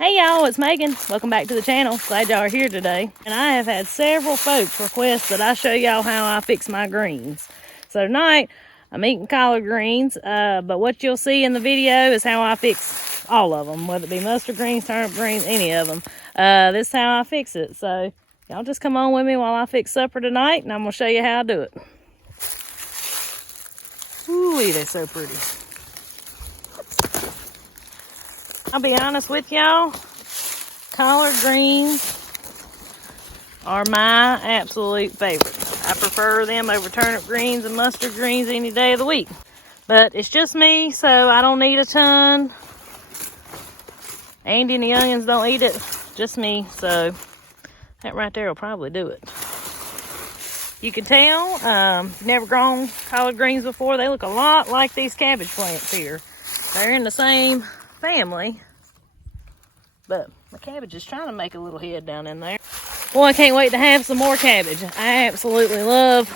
Hey y'all, it's Megan. Welcome back to the channel. Glad y'all are here today. And I have had several folks request that I show y'all how I fix my greens. So tonight, I'm eating collard greens, but what you'll see in the video is how I fix all of them, whether it be mustard greens, turnip greens, any of them. This is how I fix it. So y'all just come on with me while I fix supper tonight, and I'm gonna show you how I do it. Ooh, they're so pretty. I'll be honest with y'all, collard greens are my absolute favorite. I prefer them over turnip greens and mustard greens any day of the week. But it's just me, so I don't need a ton. Andy and the youngins don't eat it, just me, so that right there will probably do it. You can tell, never grown collard greens before, they look a lot like these cabbage plants here. They're in the same family, but my cabbage is trying to make a little head down in there. Boy, I can't wait to have some more cabbage. I absolutely love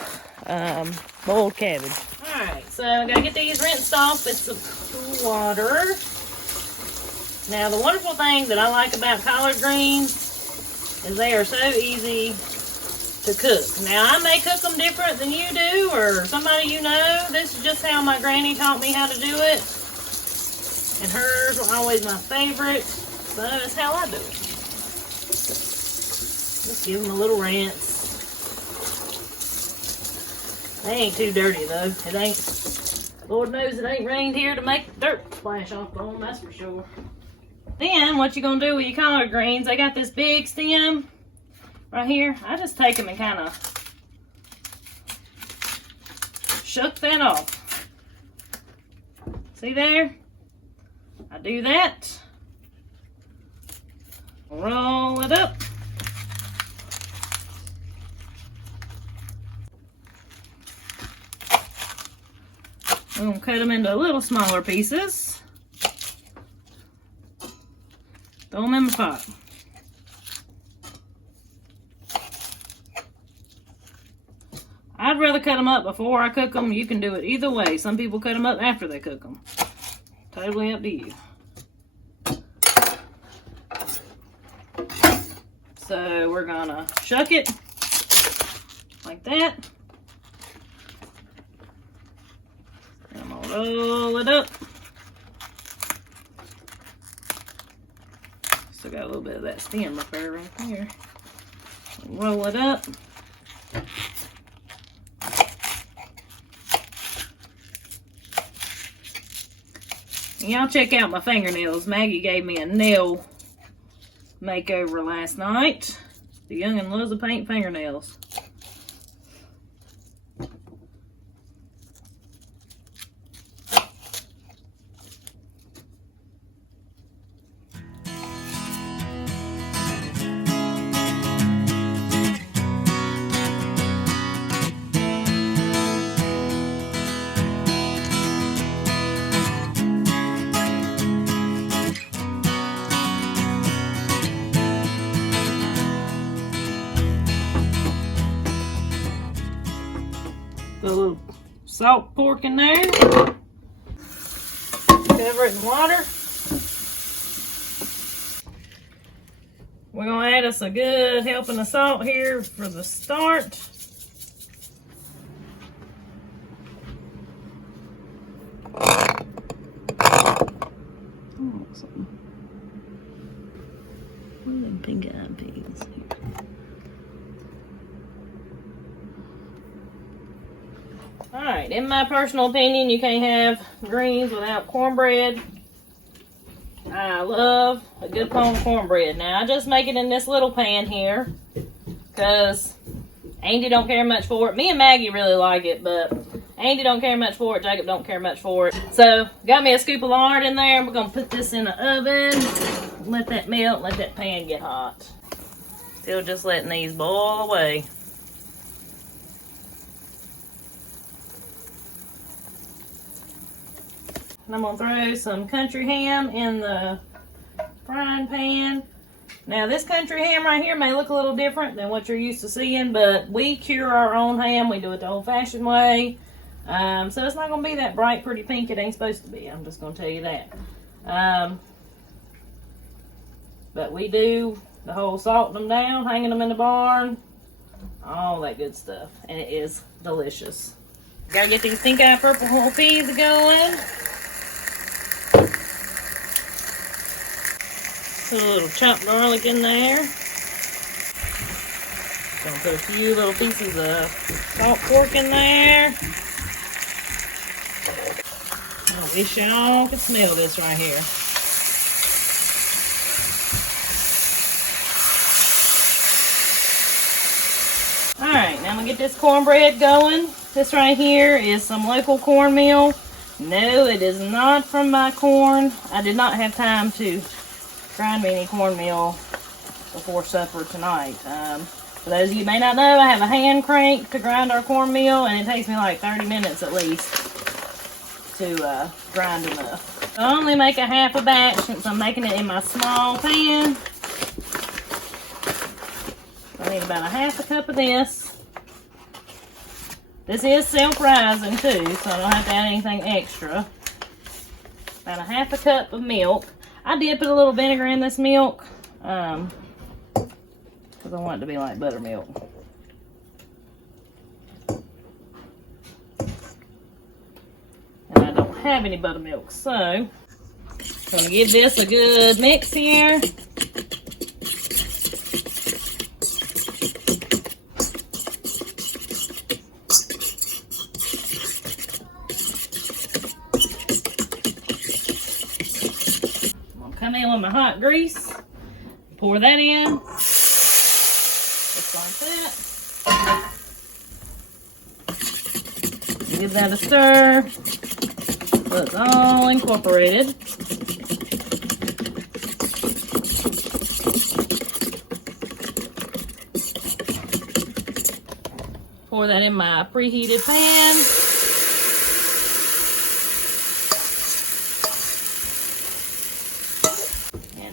boiled cabbage. Alright, so I gotta get these rinsed off with some cool water. Now, the wonderful thing that I like about collard greens is they are so easy to cook. Now, I may cook them different than you do or somebody you know. This is just how my granny taught me how to do it. And hers were always my favorite, so that's how I do it. Just give them a little rinse. They ain't too dirty though. It ain't, Lord knows it ain't rained here to make the dirt splash off on them, that's for sure. Then what you gonna do with your collard greens, they got this big stem right here. I just take them and kind of shuck that off. See there? I do that, roll it up, we're going to cut them into a little smaller pieces, throw them in the pot. I'd rather cut them up before I cook them. You can do it either way. Some people cut them up after they cook them. Totally up to you. So we're gonna shuck it like that. And I'm gonna roll it up. Still got a little bit of that stem up there right there. Roll it up. Y'all check out my fingernails. Maggie gave me a nail makeover last night. The youngin' loves to paint fingernails. Put a little salt pork in there. Cover it in water. We're going to add us a good helping of salt here for the start. Awesome. What are them pink-eyed peas here? Alright, in my personal opinion, you can't have greens without cornbread. I love a good pot of cornbread. Now, I just make it in this little pan here because Andy don't care much for it. Me and Maggie really like it, but Andy don't care much for it. Jacob don't care much for it. So, got me a scoop of lard in there. We're going to put this in the oven. Let that melt. Let that pan get hot. Still just letting these boil away. And I'm going to throw some country ham in the frying pan. Now, this country ham right here may look a little different than what you're used to seeing, but we cure our own ham. We do it the old-fashioned way. So it's not going to be that bright, pretty pink it ain't supposed to be. I'm just going to tell you that. But we do the whole salting them down, hanging them in the barn, all that good stuff. And it is delicious. Gotta get these pink eye purple whole peas going. Put a little chopped garlic in there. Gonna put a few little pieces of salt pork in there. I wish y'all could smell this right here. Alright, now I'm gonna get this cornbread going. This right here is some local cornmeal. No, it is not from my corn. I did not have time to grind me any cornmeal before supper tonight. For those of you who may not know, I have a hand crank to grind our cornmeal, and it takes me like 30 minutes at least to grind enough. I only make a half a batch since I'm making it in my small pan. I need about a half a cup of this. This is self-rising too, so I don't have to add anything extra. About a half a cup of milk. I did put a little vinegar in this milk, because I want it to be like buttermilk. And I don't have any buttermilk, so I'm going to give this a good mix here. Come in with my hot grease, pour that in, just like that. Give that a stir so it's all incorporated. Pour that in my preheated pan.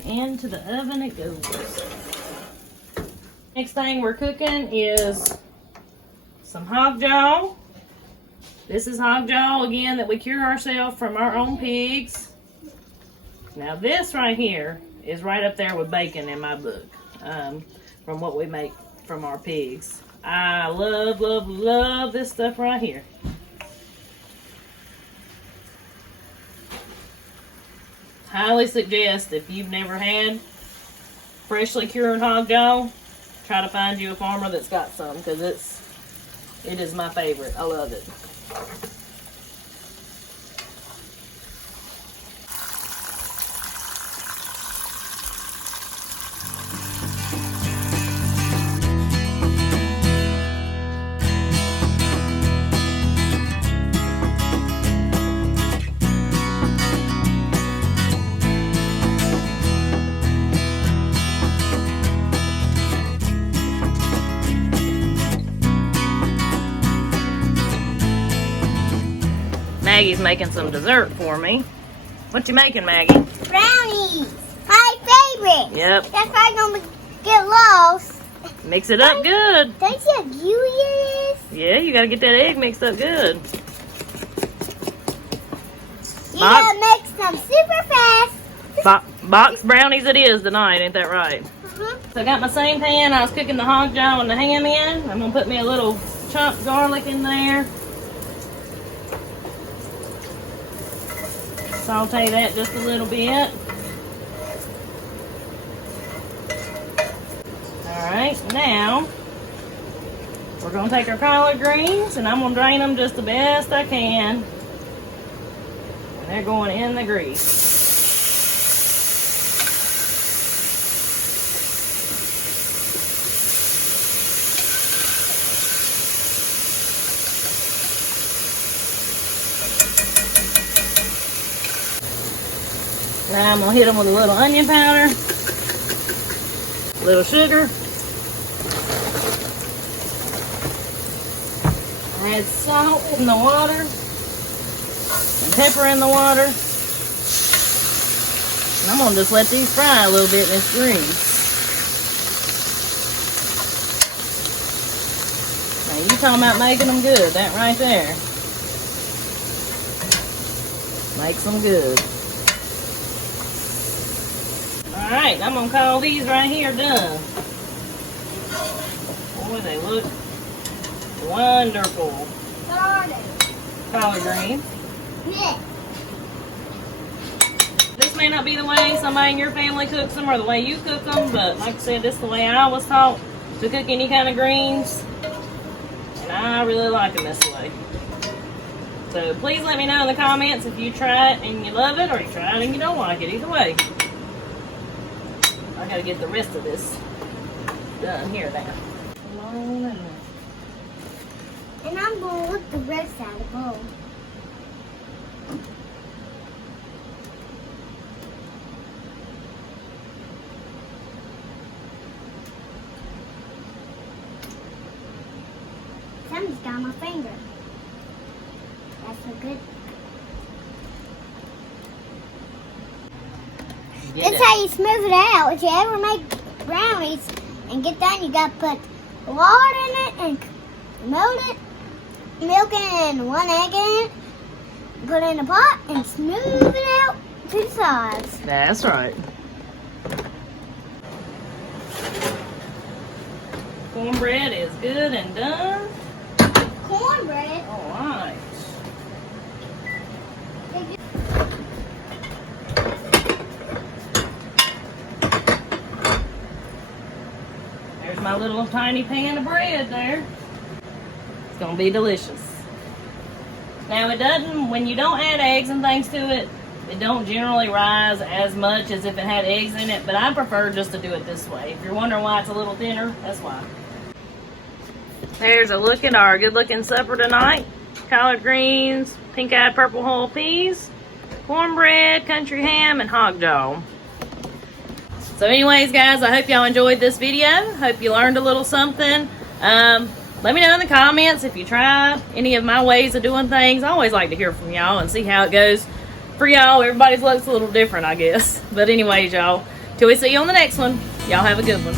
Into the oven it goes. Next thing we're cooking is some hog jaw. This is hog jaw again that we cure ourselves from our own pigs. Now this right here is right up there with bacon in my book, from what we make from our pigs. I love, love, love this stuff right here. Highly suggest, if you've never had freshly cured hog jaw, try to find you a farmer that's got some, because it is my favorite. I love it. Maggie's making some dessert for me. What you making, Maggie? Brownies. My favorite. Yep. That's why I'm going to get lost. Mix it up good. Don't you see how gooey it is? Yeah, you got to get that egg mixed up good. You got to make some super fast. Box brownies it is tonight, ain't that right? So I got my same pan I was cooking the hog jaw and the ham in. I'm going to put me a little chopped garlic in there. Saute that just a little bit. Alright, now we're going to take our collard greens and I'm going to drain them just the best I can. And they're going in the grease. Now I'm going to hit them with a little onion powder, a little sugar, add salt in the water, and pepper in the water. And I'm going to just let these fry a little bit in this grease. Now you talking about making them good, that right there. Makes them good. Alright, I'm gonna call these right here done. Boy, they look wonderful. What are they? Collard greens. Yeah. This may not be the way somebody in your family cooks them or the way you cook them, but like I said, this is the way I was taught to cook any kind of greens. And I really like them this way. So please let me know in the comments if you try it and you love it, or you try it and you don't like it. Either way. I gotta get the rest of this done here now. And I'm going to look the rest out of the bowl. Something's got my finger. That's so good. That's how you smooth it out. If you ever make brownies and get done, you gotta put water in it and melt it, milk in it, and 1 egg in it. Put it in a pot and smooth it out to the sides. That's right. Cornbread is good and done. Cornbread. All right. There's my little tiny pan of bread there. It's gonna be delicious. Now it doesn't, when you don't add eggs and things to it, it don't generally rise as much as if it had eggs in it, but I prefer just to do it this way. If you're wondering why it's a little thinner, that's why. There's a look at our good looking supper tonight. Collard greens, pink-eyed purple whole peas, cornbread, country ham, and hog jaw. So anyways, guys, I hope y'all enjoyed this video. Hope you learned a little something. Let me know in the comments if you try any of my ways of doing things. I always like to hear from y'all and see how it goes for y'all. Everybody's looks a little different, I guess. But anyways, y'all, till we see you on the next one, y'all have a good one.